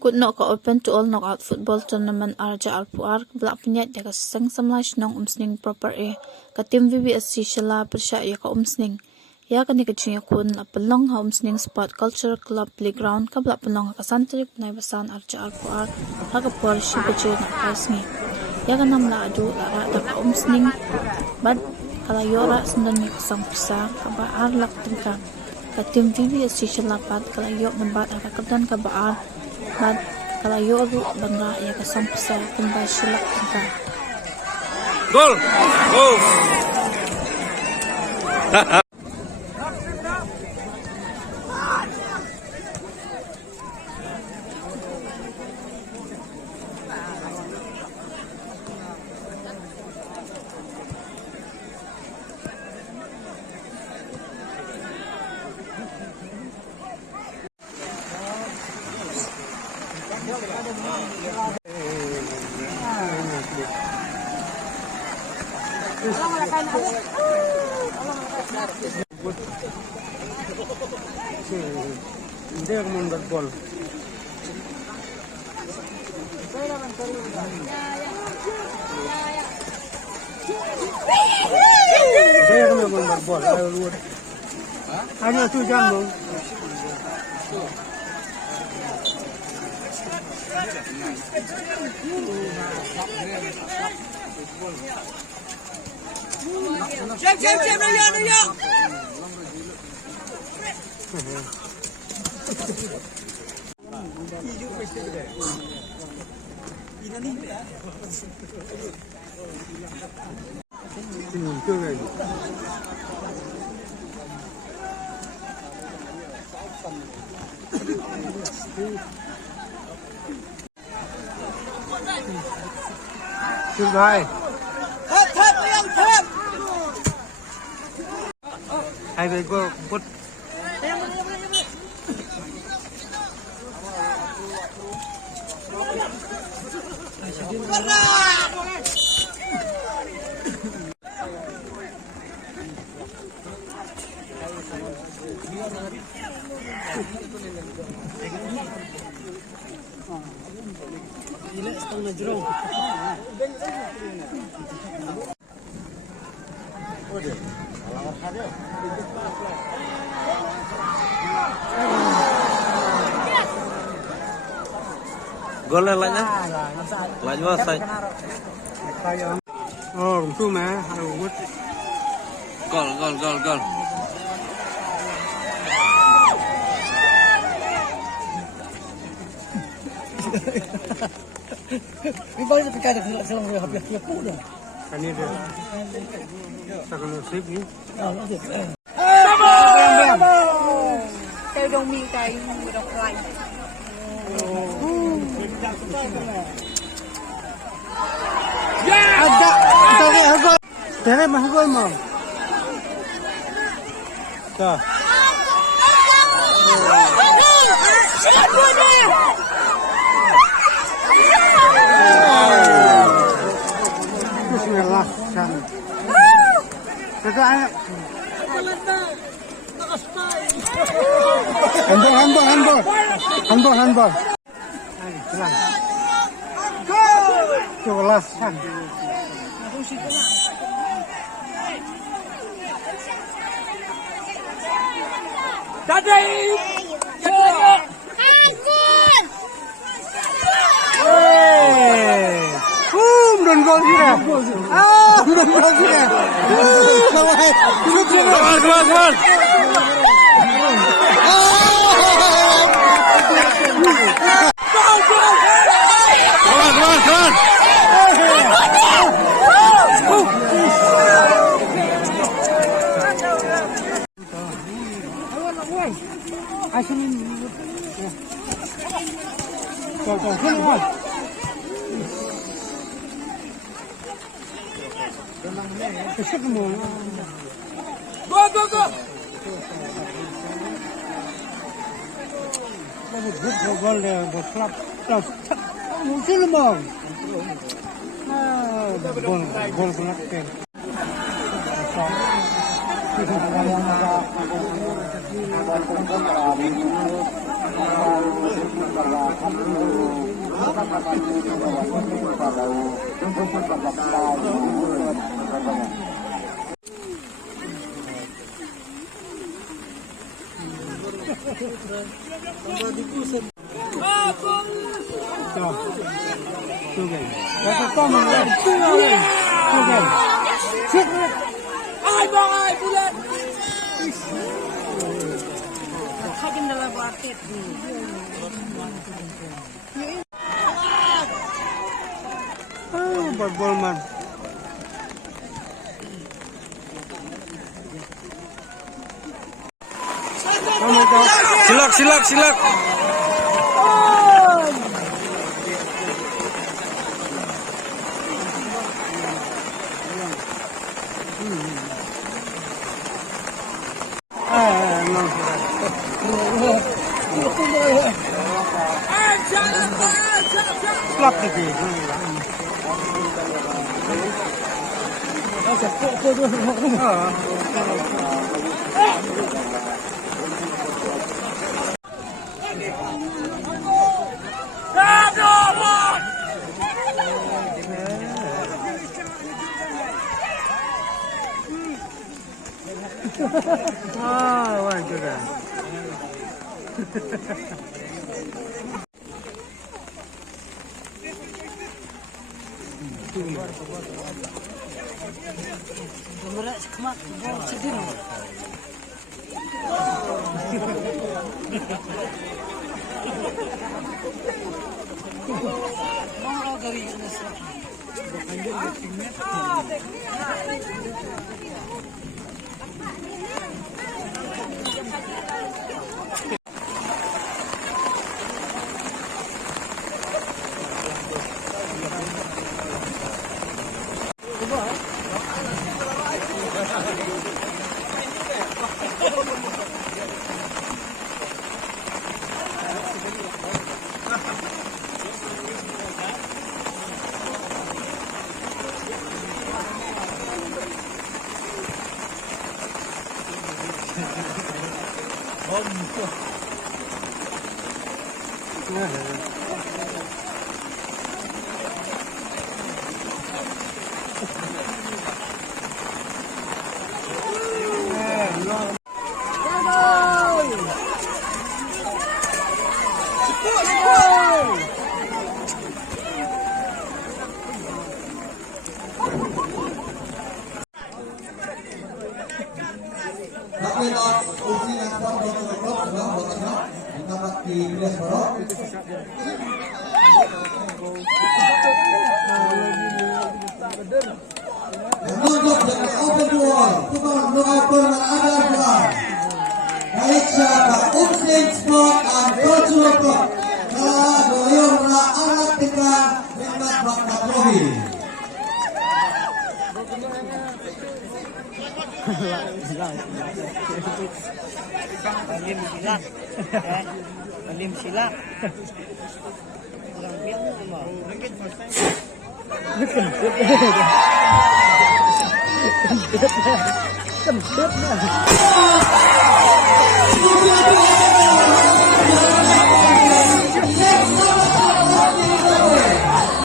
Kutno ka open to all knockout football tournament arja alpuar belak penyat ya ka seng samlai nong umsning proper ka tim VBSC shala persha ya ka umsning ya ka ni ka chunya kun apelong ha umsning sport culture club playground ka belak pelong ka santrik nai basan arja alpuar ha ka por shi beje na pasni ya ka nam la adu la da ka umsning bad kala yora sendan ni ka sang pisa ka ba ar lak tingka ka tim VBSC shala pat kala yok nambat ka kadan ka ba ar bad kalayo ru bangga ya kasam pisa kembali silak tengah. Gol! Gol! Dia akan membuat gol. Dia akan membuat gol. Hanya tu jangan. Jam, ya. Hai. Hai về cô put. Gila setengah jeruk. Gol lainnya? Lainnya saya. Oh, tu mah, harus. Gol. Ini banyak perkara selang habis pun dah. Ini dia. Takkan nasib ni. Kêu đông mi cái độc lạnh. Ada. Tadi harga. Tadi mah harga mah. Dah. Bismillah. Kata anak. Handball. Ay, jalan. Kelas kan. Tadi. Belum gol dia. Belum gol dia. Keluar. Go. Gol dia, berklap. Mungkin bang. Gol kelak kan. Ay, bangay, bulan. Ball man. Silak, silak, silak. Klap lagi. Wah, sudah. Palim silak. Kentut